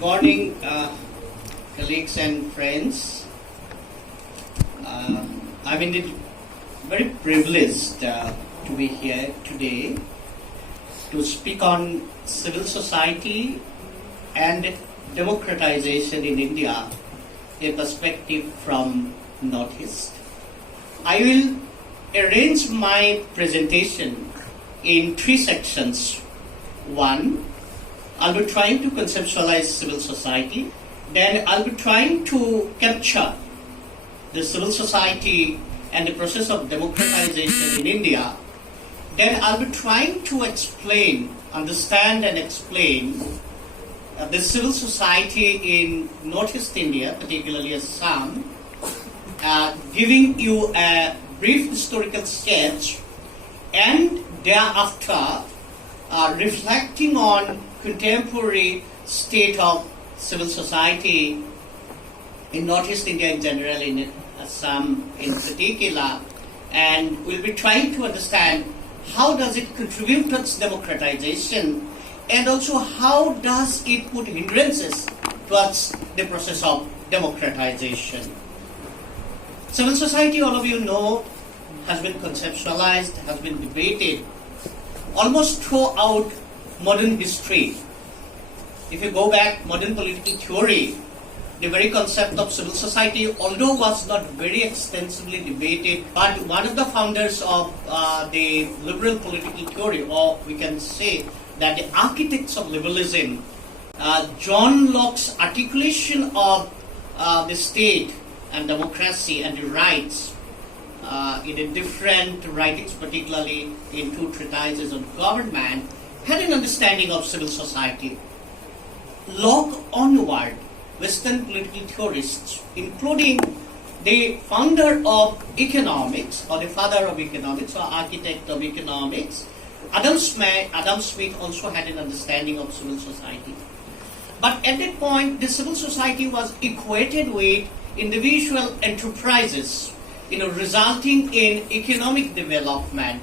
Good morning, colleagues and friends. I'm indeed very privileged to be here today to speak on civil society and democratization in India, a perspective from Northeast. I will arrange my presentation in three sections. One, I'll be trying to conceptualize civil society. Then I'll be trying to capture the civil society and the process of democratization in India. Then I'll be trying to understand and explain the civil society in Northeast India, particularly Assam, giving you a brief historical sketch, and thereafter reflecting on contemporary state of civil society in Northeast India in general, in Assam in particular, and we'll be trying to understand how does it contribute towards democratization, and also how does it put hindrances towards the process of democratization. Civil society, all of you know, has been conceptualized, has been debated almost throughout modern history. If you go back, modern political theory, the very concept of civil society, although was not very extensively debated, but one of the founders of the liberal political theory, or we can say that the architects of liberalism, John Locke's articulation of the state and democracy and the rights in the different writings, particularly in two treatises on government, had an understanding of civil society. Locke onward, Western political theorists, including the founder of economics, or the father of economics, or architect of economics, Adam Smith also had an understanding of civil society. But at that point, the civil society was equated with individual enterprises, resulting in economic development.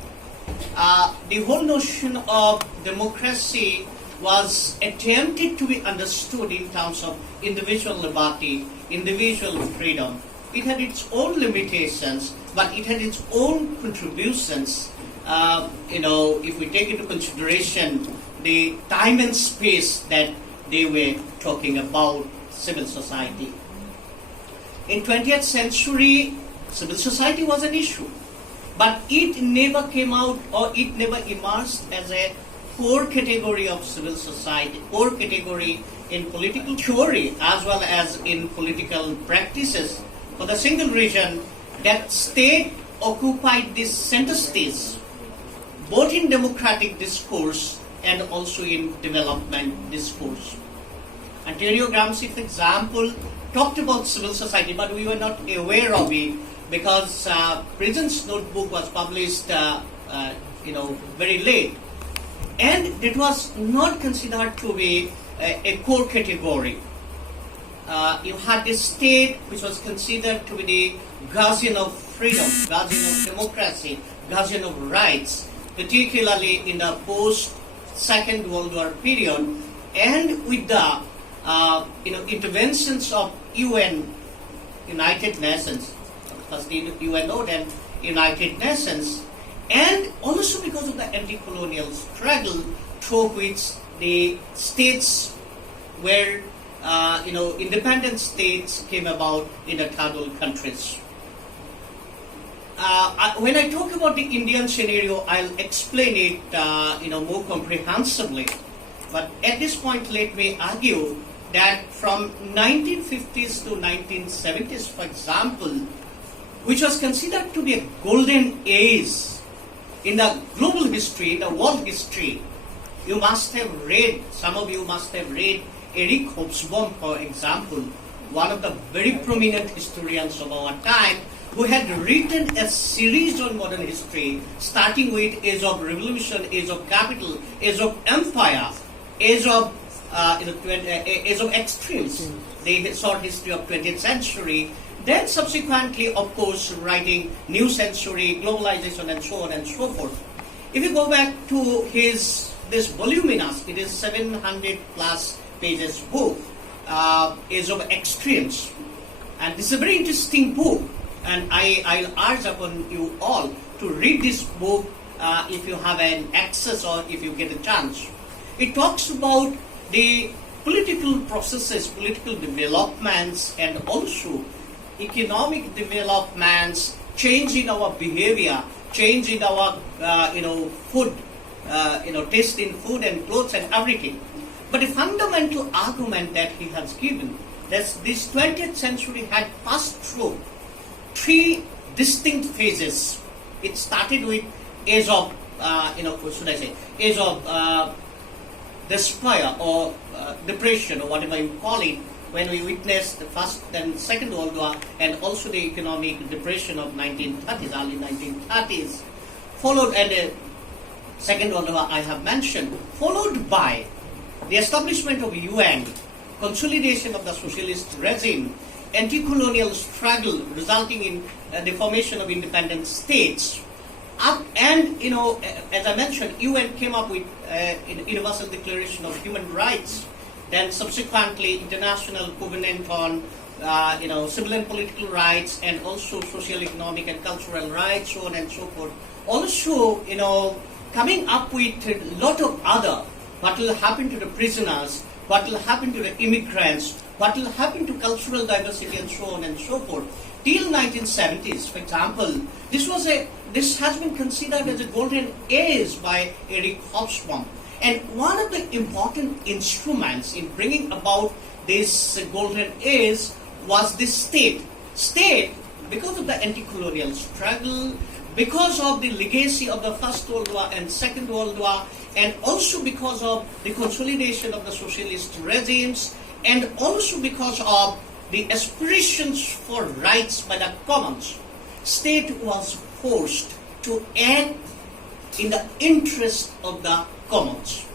The whole notion of democracy was attempted to be understood in terms of individual liberty, individual freedom. It had its own limitations, but it had its own contributions. If we take into consideration the time and space that they were talking about civil society. In 20th century, civil society was an issue, but it never came out, or it never emerged as a core category of civil society, core category in political theory as well as in political practices, for the single reason that state occupied this center stage, both in democratic discourse and also in development discourse. Antonio Gramsci, for example, talked about civil society, but we were not aware of it because Prison's Notebook was published, very late, and it was not considered to be a core category. You had the state, which was considered to be the guardian of freedom, guardian of democracy, guardian of rights, particularly in the post-Second World War period, and with the interventions of UN, United Nations, first the UNO, then United Nations, and also because of the anti-colonial struggle through which the states were, independent states came about in the third world countries. When I talk about the Indian scenario, I'll explain it, more comprehensively. But at this point, let me argue that from 1950s to 1970s, for example, which was considered to be a golden age in the global history, in the world history, some of you must have read Eric Hobsbawm, for example, one of the very prominent historians of our time, who had written a series on modern history, starting with Age of Revolution, Age of Capital, Age of Empire, Age of extremes, the short history of 20th century, then subsequently, of course, writing New Century, Globalization, and so on and so forth. If you go back to this voluminous, it is 700 plus pages book, age of extremes. And this is a very interesting book, and I'll urge upon you all to read this book if you have an access or if you get a chance. It talks about the political processes, political developments, and also economic developments, change in our behavior, change in our food, taste in food and clothes and everything. But the fundamental argument that he has given that this 20th century had passed through three distinct phases. It started with age of age of despair or depression or whatever you call it, when we witnessed the First and Second World War, and also the economic depression of 1930s, early 1930s, followed, and the Second World War I have mentioned, followed by the establishment of UN, consolidation of the socialist regime, anti-colonial struggle resulting in the formation of independent states. And, as I mentioned, UN came up with Universal Declaration of Human Rights, then subsequently International Covenant on civil and political rights, and also social, economic and cultural rights, so on and so forth. Also, coming up with a lot of other, what will happen to the prisoners, what will happen to the immigrants, what will happen to cultural diversity, and so on and so forth. Till 1970s, for example, this has been considered as a golden age by Eric Hobsbawm. And one of the important instruments in bringing about this golden age was the state. State, because of the anti-colonial struggle, because of the legacy of the First World War and Second World War, and also because of the consolidation of the socialist regimes, and also because of the aspirations for rights by the commons, state was forced to act in the interest of the commons.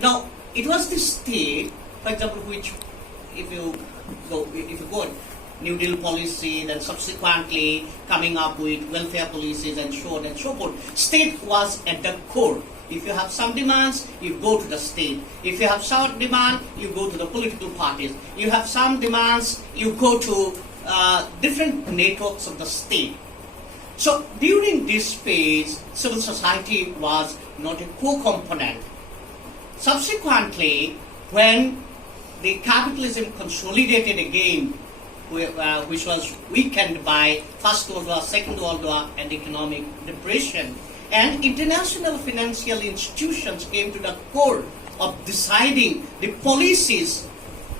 Now, it was the state, for example, which, if you go New Deal policy, then subsequently coming up with welfare policies and so on and so forth, state was at the core. If you have some demands, you go to the state. If you have some demand, you go to the political parties. You have some demands, you go to different networks of the state. So during this phase, civil society was not a co-component. Subsequently, when the capitalism consolidated again, which was weakened by First World War, Second World War, and economic depression, and international financial institutions came to the core of deciding the policies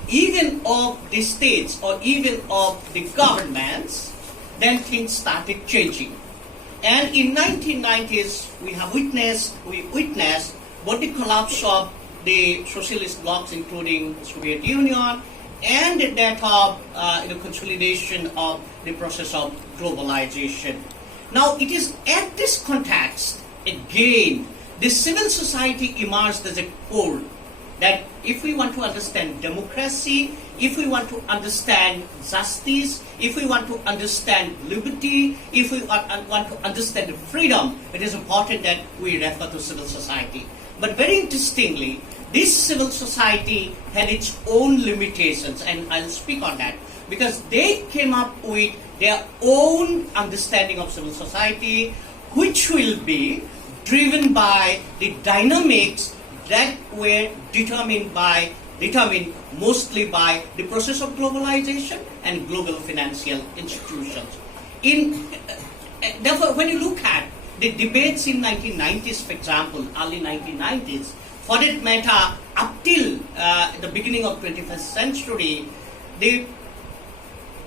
even of the states or even of the governments, then things started changing. And in 1990s, we witnessed both the collapse of the socialist blocs, including the Soviet Union, and that of consolidation of the process of globalization. Now, it is at this context, again, the civil society emerged as a core, that if we want to understand democracy, if we want to understand justice, if we want to understand liberty, if we want to understand freedom, it is important that we refer to civil society. But very interestingly, this civil society had its own limitations, and I'll speak on that, because they came up with their own understanding of civil society, which will be driven by the dynamics that were determined mostly by the process of globalization and global financial institutions. Therefore, when you look at the debates in 1990s, for example, early 1990s, for that matter, up till the beginning of 21st century, the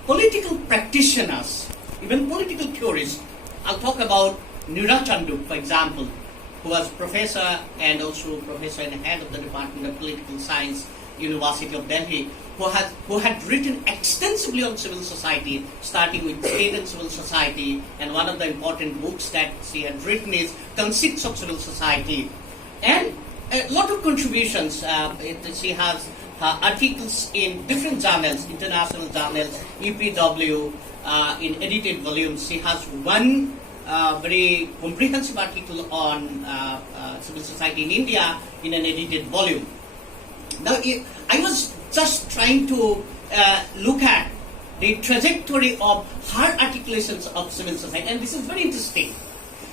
political practitioners, even political theorists, I'll talk about Nira Chanduk, for example, who was professor and also professor and head of the Department of Political Science, University of Delhi, who had written extensively on civil society, starting with State and Civil Society, and one of the important books that she had written is Concepts of Civil Society. And a lot of contributions. She has articles in different journals, international journals, EPW, in edited volumes. She has one very comprehensive article on civil society in India in an edited volume. Now, I was just trying to look at the trajectory of her articulations of civil society, and this is very interesting.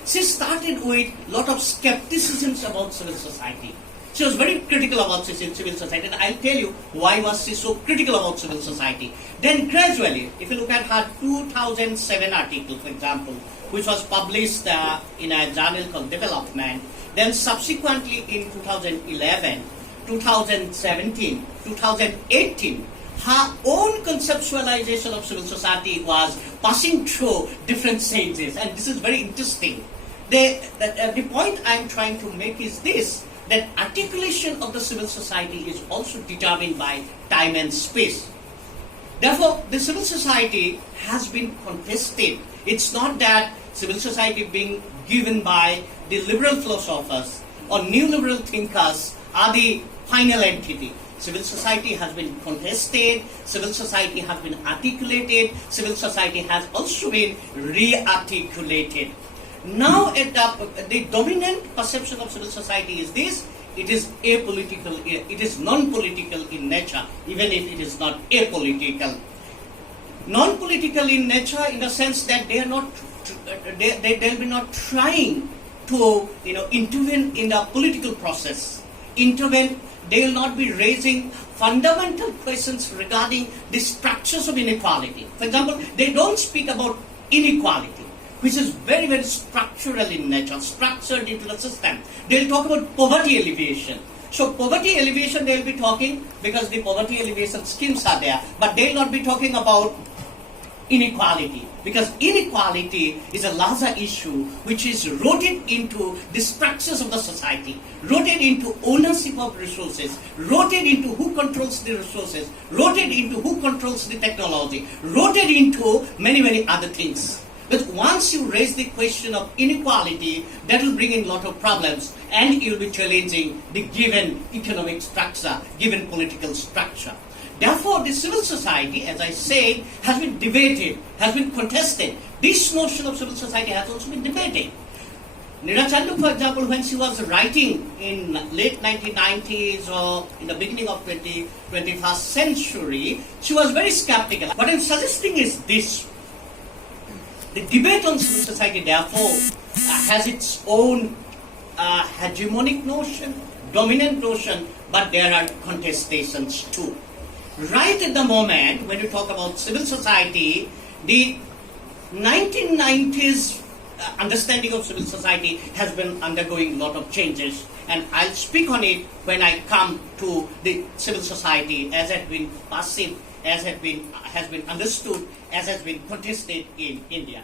She started with a lot of skepticisms about civil society. She was very critical about civil society, and I'll tell you why was she so critical about civil society. Then gradually, if you look at her 2007 article, for example, which was published in a journal called Development, then subsequently in 2011, 2017, 2018, her own conceptualization of civil society was passing through different stages, and this is very interesting. The point I'm trying to make is this, that articulation of the civil society is also determined by time and space. Therefore, the civil society has been contested. It's not that civil society being given by the liberal philosophers or new liberal thinkers are the final entity. Civil society has been contested, civil society has been articulated, civil society has also been re-articulated. Now, the dominant perception of civil society is this: it is apolitical, it is non-political in nature, even if it is not apolitical. Non-political in nature in the sense that they are not, they'll be not trying to intervene in the political process. They will not be raising fundamental questions regarding the structures of inequality. For example, they don't speak about inequality, which is very, very structural in nature, structured into the system. They'll talk about poverty alleviation. So poverty alleviation they'll be talking because the poverty alleviation schemes are there, but they'll not be talking about inequality, because inequality is a larger issue which is rooted into the structures of the society, rooted into ownership of resources, rooted into who controls the resources, rooted into who controls the technology, rooted into many, many other things. But once you raise the question of inequality, that will bring in a lot of problems, and you'll be challenging the given economic structure, given political structure. Therefore, the civil society, as I said, has been debated, has been contested. This notion of civil society has also been debated. Nira Chandu, for example, when she was writing in late 1990s or in the beginning of 21st century, she was very skeptical. What I'm suggesting is this: the debate on civil society, therefore, has its own hegemonic notion, dominant notion, but there are contestations too. Right at the moment, when you talk about civil society, the 1990s understanding of civil society has been undergoing a lot of changes, and I'll speak on it when I come to the civil society as has been perceived, as has been understood, as has been contested in India.